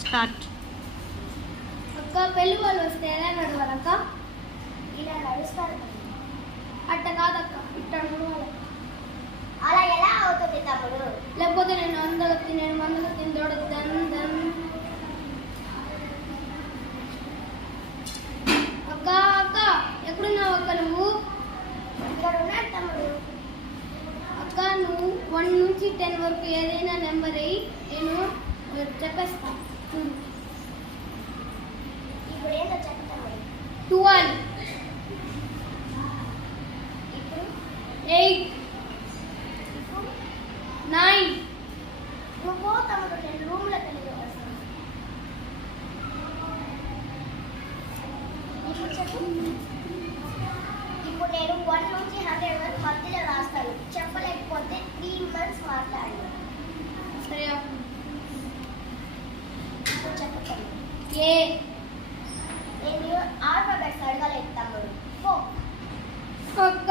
Start. అక్క పెళ్లి వాళ్ళు వస్తే ఎలా నడవాలక్క? ఇలా నడుస్తారు. అట్ట కాదక్క, ఇట్ట నడవాలి. అలా ఎలా అవుతుంది తమ్ముడు? లేకపోతే నేను మందలు తిందోడు దన్ దన్. అక్క అక్క ఎక్కడున్నావు అక్క నువ్వు? ఇక్కడ ఉన్నాడు తమ్ముడు. అక్క నువ్వు 1 నుంచి 10 వరకు ఏదైనా నెంబర్ అయ్యి నేను చెప్పేస్తా. ఇప్పుడు ఏంటో చెప్పు తమ్ముడు. 12, ఇప్పుడు 8, ఇప్పుడు 9. నువ్వు పో తమ్ముడు, నేను రూమ్లో కలిగి వస్తాను. ఇప్పుడు చెప్పు. ఇప్పుడు నేను 1 నుంచి 100 వరకు మధ్యలో రాస్తాను. చెప్పలేకపోతే 3 months మాట్లాడాలి. సరే ఇప్పుడు చెప్పు తమ్ముడు. ఏ నేను ఆల్ఫాబెట్స్ అడగలేదు తమ్ముడు. పో. అక్క